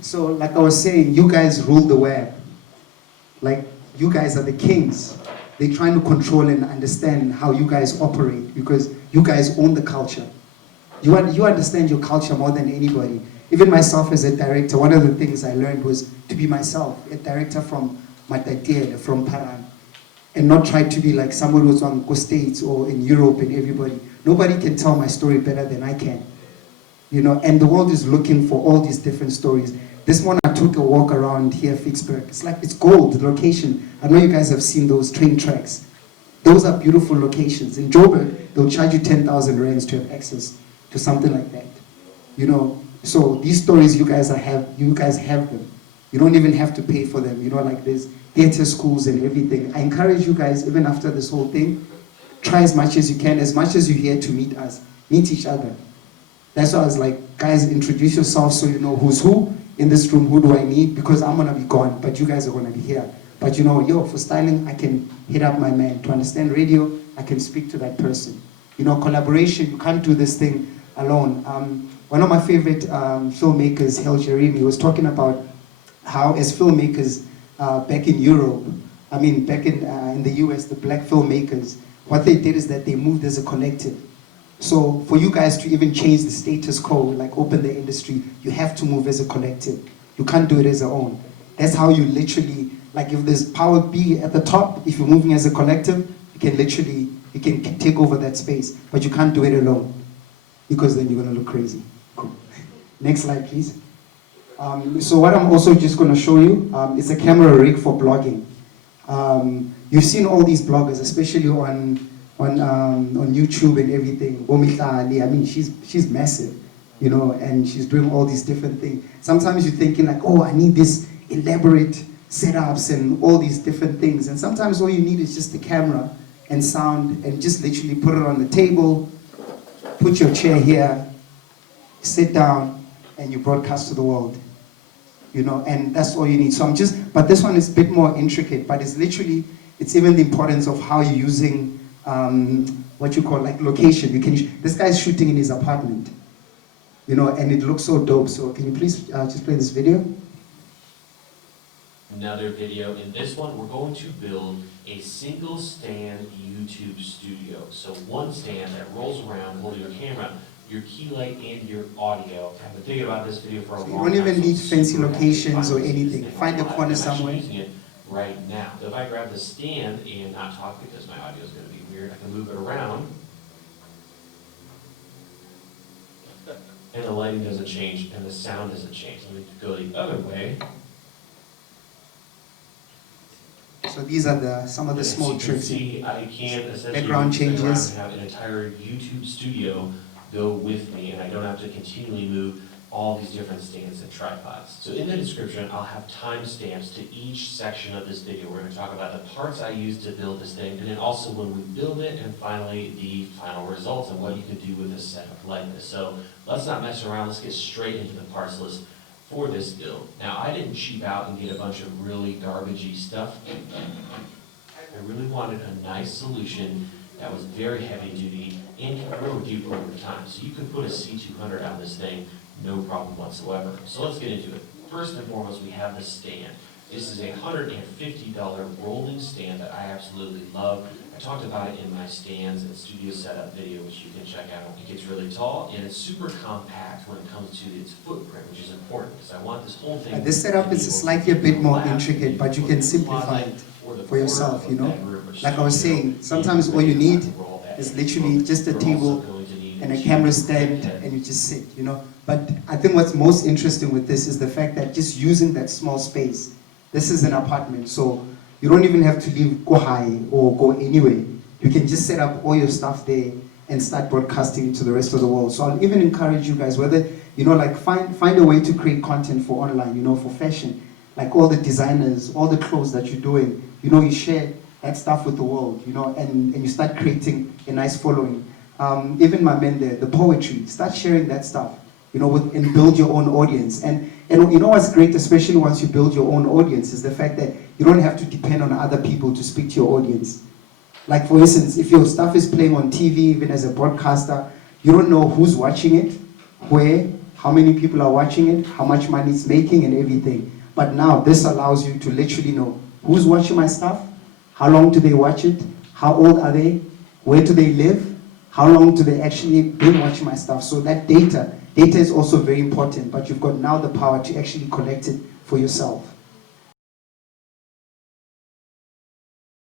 So like I was saying, you guys rule the web. Like, you guys are the kings. They're trying to control and understand how you guys operate because you guys own the culture. You understand your culture more than anybody. Even myself as a director, one of the things I learned was to be myself, a director from Matatiele, from Paran, and not try to be like someone who's on the States or in Europe and everybody. Nobody can tell my story better than I can. You know, and the world is looking for all these different stories. This morning I took a walk around here, Vicksburg. It's like, it's gold, the location. I know you guys have seen those train tracks. Those are beautiful locations. In Joburg, they'll charge you 10,000 rands to have access to something like that. You know, so these stories you guys have them. You don't even have to pay for them. You know, like there's theater schools and everything. I encourage you guys, even after this whole thing, try as much as you can, as much as you're here to meet us, meet each other. That's why I was like, guys, introduce yourself so you know who's who in this room, who do I need, because I'm gonna be gone, but you guys are gonna be here. But you know, for styling, I can hit up my man. To understand radio, I can speak to that person. You know, collaboration, you can't do this thing alone. One of my favorite filmmakers, Hel Jeremy, was talking about how as filmmakers back in Europe, back in the US, the black filmmakers, what they did is that they moved as a collective. So for you guys to even change the status quo, like open the industry, you have to move as a collective. You can't do it as your own. That's how you literally, like if there's power B at the top, if you're moving as a collective, you can take over that space, but you can't do it alone because then you're gonna look crazy. Cool. Next slide, please. So what I'm also just gonna show you is a camera rig for blogging. You've seen all these bloggers, especially on YouTube and everything. Bomihlali, she's massive, you know, and she's doing all these different things. Sometimes you're thinking like, oh, I need this elaborate setups and all these different things. And sometimes all you need is just the camera and sound and just literally put it on the table, put your chair here, sit down, and you broadcast to the world. You know, and that's all you need. So but this one is a bit more intricate, but it's even the importance of how you're using what you call like location. This guy's shooting in his apartment, you know, and it looks so dope. So can you please just play this video? Another video. In this one, we're going to build a single stand YouTube studio. So one stand that rolls around, holding your camera, your key light, and your audio. I've been thinking about this video for a long time. You don't even need fancy locations or anything. Find a corner somewhere. I'm using it right now. So if I grab the stand and not talk because my audio is going to be weird, I can move it around. And the lighting doesn't change and the sound doesn't change. Let me go the other way. So these are some of the small tricks. See, I can essentially background changes. Have an entire YouTube studio go with me, and I don't have to continually move all these different stands and tripods. So in the description, I'll have timestamps to each section of this video. We're going to talk about the parts I use to build this thing, and then also when we build it, and finally the final results and what you can do with a setup like this. So let's not mess around. Let's get straight into the parts list for this build. Now, I didn't cheap out and get a bunch of really garbagey stuff. I really wanted a nice solution that was very heavy duty and can grow with you over time. So you could put a C200 on this thing, no problem whatsoever. So let's get into it. First and foremost, we have the stand. This is a $150 rolling stand that I absolutely love. I talked about it in my stands and studio setup video, which you can check out. It gets really tall and it's super compact when it comes to its footprint, which is important because I want this whole thing. This setup is slightly a bit more intricate, but you can simplify it for yourself, you know. Like I was saying, sometimes all you need is literally just a table and a camera stand and you just sit, you know. But I think what's most interesting with this is the fact that just using that small space, this is an apartment, so you don't even have to leave, go high or go anywhere. You can just set up all your stuff there and start broadcasting to the rest of the world. So I'll even encourage you guys, whether, you know, like find a way to create content for online, you know, for fashion. Like all the designers, all the clothes that you're doing, you know, you share that stuff with the world, you know, and you start creating a nice following. Even my men there, the poetry, start sharing that stuff, you know, and build your own audience. And you know what's great, especially once you build your own audience, is the fact that you don't have to depend on other people to speak to your audience. Like for instance, if your stuff is playing on TV, even as a broadcaster, you don't know who's watching it, where, how many people are watching it, how much money it's making and everything. But now this allows you to literally know who's watching my stuff, how long do they watch it, how old are they, where do they live, how long do they actually been watching my stuff. So that data is also very important, but you've got now the power to actually collect it for yourself.